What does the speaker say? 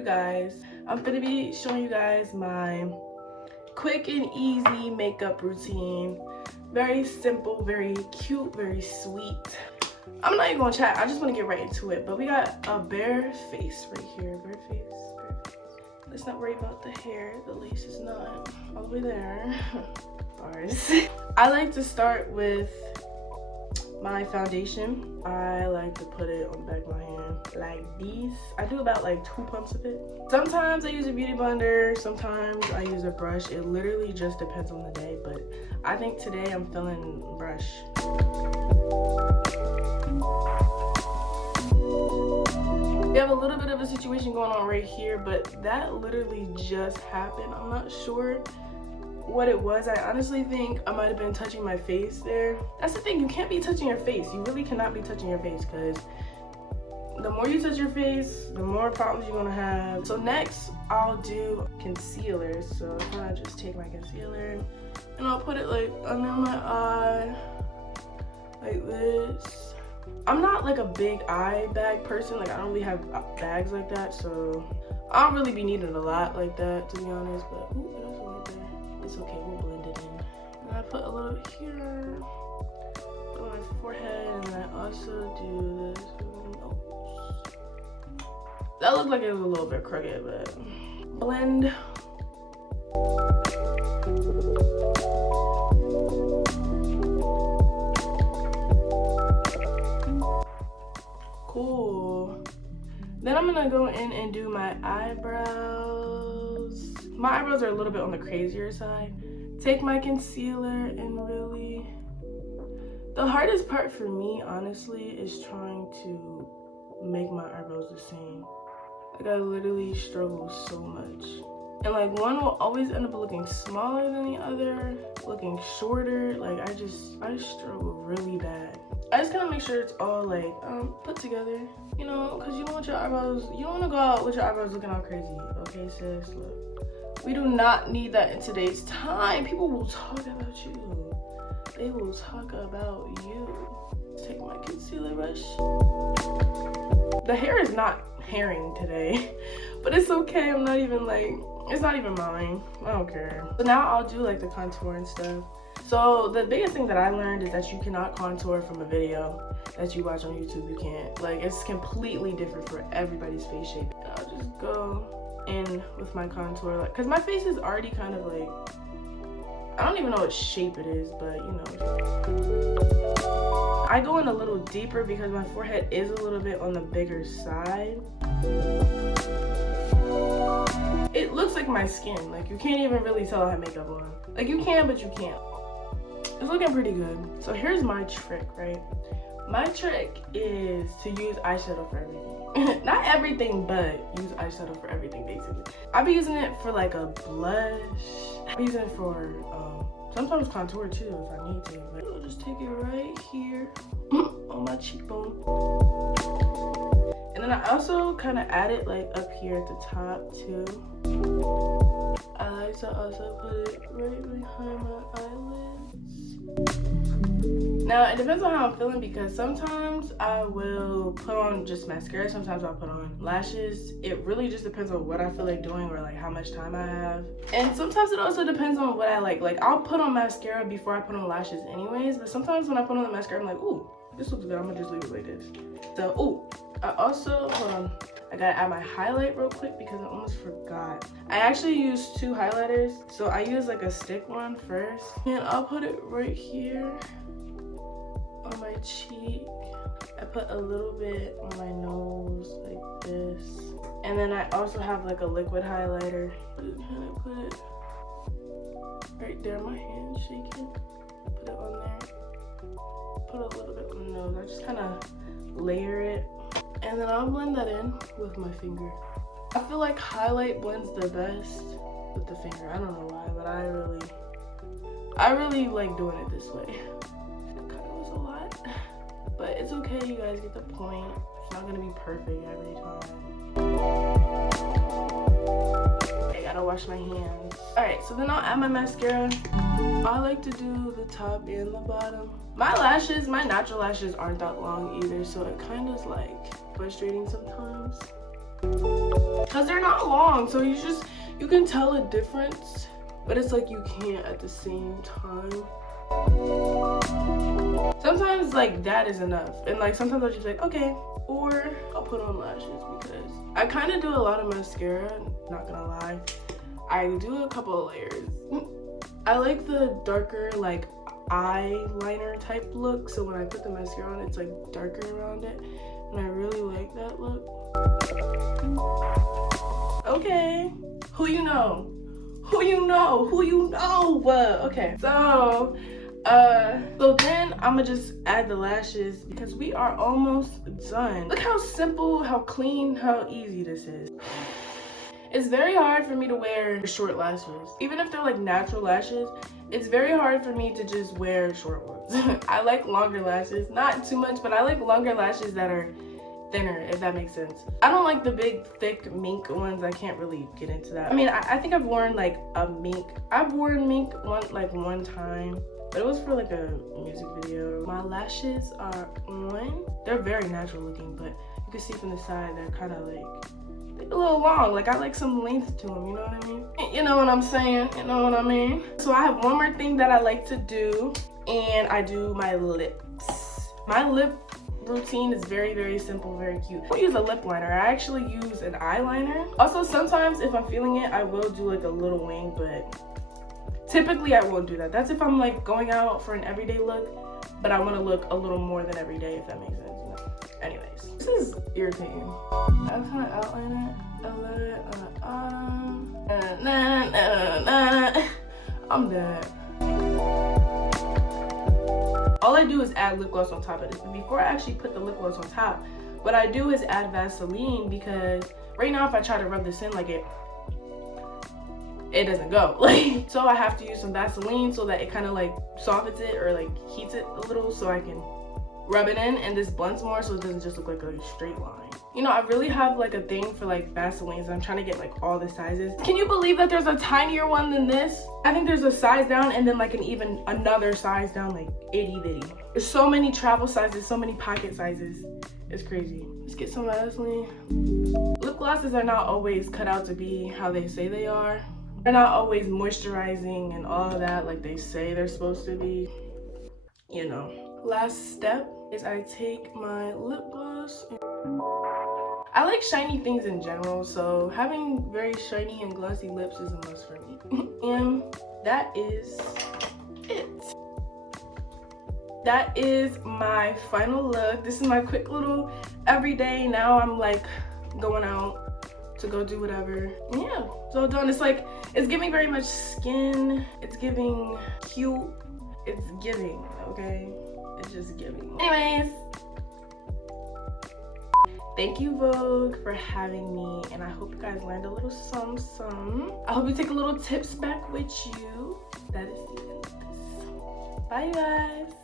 you guys? I'm gonna be showing you guys my quick and easy makeup routine. Very simple, very cute, very sweet. I'm not even gonna chat, I just want to get right into it. But we got a bare face right here. Bare face, bare face. Let's not worry about the hair. The lace is not all the way there. Bars. I like to start with my foundation. I like to put it on the back of my hand like these. I do about like 2 pumps of it. Sometimes I use a beauty blender, sometimes I use a brush. It literally just depends on the day, but I think today I'm feeling brush. We have a little bit of a situation going on right here, but that literally just happened. I'm not sure what it was. I honestly think I might have been touching my face there. That's the thing, you can't be touching your face. You really cannot be touching your face, because the more you touch your face, the more problems you're gonna have. So next I'll do concealer. So I'm gonna just take my concealer and I'll put it like under my eye like this. I'm not like a big eye bag person, like I don't really have bags like that, so I don't really be needing a lot like that, to be honest. But ooh, it also right there. It's okay, we'll blend it in. And I put a little bit here on my forehead, and I also do this with my nose. That looked like it was a little bit crooked, but blend. Cool. Then I'm gonna go in and do my eyebrows. My eyebrows are a little bit on the crazier side. Take my concealer and really... The hardest part for me, honestly, is trying to make my eyebrows the same. Like, I literally struggle so much. And like, one will always end up looking smaller than the other, looking shorter. Like, I struggle really bad. I just kind of make sure it's all like put together, you know, because you don't want your eyebrows, you don't want to go out with your eyebrows looking all crazy. Okay, sis, look, we do not need that in today's time. People will talk about you. They will talk about you. Let's take my concealer brush. The hair is not hairing today, but it's okay. I'm not even like, it's not even mine. I don't care. So now I'll do like the contour and stuff. So the biggest thing that I learned is that you cannot contour from a video that you watch on YouTube. You can't. Like, it's completely different for everybody's face shape. And I'll just go in with my contour, like, cause my face is already kind of like, I don't even know what shape it is, but you know. I go in a little deeper because my forehead is a little bit on the bigger side. It looks like my skin. Like, you can't even really tell I have makeup on. Like, you can, but you can't. It's looking pretty good. So here's my trick, right? My trick is to use eyeshadow for everything. Not everything, but use eyeshadow for everything, basically. I'll be using it for like a blush. I'll be using it for sometimes contour too if I need to. But I'll just take it right here on my cheekbone. And then I also kind of add it like up here at the top too. I like to also put it right behind my eyelids. Now it depends on how I'm feeling, because sometimes I will put on just mascara, sometimes I'll put on lashes. It really just depends on what I feel like doing or like how much time I have. And sometimes it also depends on what I like. Like, I'll put on mascara before I put on lashes anyways, but sometimes when I put on the mascara I'm like, ooh, this looks good, I'm gonna just leave it like this. So, ooh, I also, hold on, I gotta add my highlight real quick because I almost forgot. I actually use 2 highlighters. So I use like a stick one first, and I'll put it right here on my cheek. I put a little bit on my nose like this. And then I also have like a liquid highlighter. Just kind of put it right there, my hand shaking. Put it on there. Put a little bit on the nose. I just kind of layer it. And then I'll blend that in with my finger. I feel like highlight blends the best with the finger. I don't know why, but I really like doing it this way. It kind of was a lot, but it's okay. You guys get the point. It's not gonna be perfect every time. I gotta wash my hands. All right, so then I'll add my mascara. I like to do the top and the bottom. My lashes, my natural lashes aren't that long either, so it kind of is like frustrating sometimes. because they're not long, so you can tell a difference, but it's like you can't at the same time. Sometimes like that is enough, and like sometimes I'll just be like, okay, or I'll put on lashes because I kind of do a lot of mascara, not gonna lie. I do a couple of layers. I like the darker like eyeliner type look, so when I put the mascara on, it's like darker around it, and I really like that look. Okay, who you know? Who you know? Who you know? Okay, so then I'm gonna just add the lashes because we are almost done. Look how simple, how clean, how easy this is. It's very hard for me to wear short lashes. Even if they're like natural lashes, it's very hard for me to just wear short ones. I like longer lashes, not too much, but I like longer lashes that are thinner, if that makes sense. I don't like the big, thick mink ones. I can't really get into that. I mean, I think I've worn like a mink. I've worn mink one time, but it was for like a music video. My lashes are on. They're very natural looking, but you can see from the side, they're kind of like a little long. Like I like some length to them, you know what I mean? You know what I'm saying? You know what I mean? So I have one more thing that I like to do, and I do my lips. My lip routine is very, very simple, very cute. I don't use a lip liner. I actually use an eyeliner. Also, sometimes if I'm feeling it, I will do like a little wing, but typically I won't do that. That's if I'm like going out for an everyday look, but I want to look a little more than everyday, if that makes sense, you know? Anyways, this is irritating. I kind of outline it a little bit on the arm. I'm dead. All I do is add lip gloss on top of this. But before I actually put the lip gloss on top, what I do is add Vaseline, because right now if I try to rub this in, like it doesn't go. Like, so I have to use some Vaseline so that it kind of like softens it or like heats it a little, so I can rub it in and this blends more so it doesn't just look like a straight line. You know, I really have like a thing for like Vaselines. I'm trying to get like all the sizes. Can you believe that there's a tinier one than this? I think there's a size down and then like even another size down, like itty bitty. There's so many travel sizes, so many pocket sizes. It's crazy. Let's get some Vaseline. Lip glosses are not always cut out to be how they say they are. They're not always moisturizing and all of that like they say they're supposed to be, you know. Last step is I take my lip gloss. I like shiny things in general, so having very shiny and glossy lips is a must for me. And that is it. That is my final look. This is my quick little everyday. Now I'm like going out to go do whatever. Yeah, it's all done. It's like, it's giving very much skin. It's giving cute. It's giving, okay? It's just giving. Anyways, thank you, Vogue, for having me, and I hope you guys learned a little some. I hope you take a little tips back with you. That is the end of this. Bye, you guys.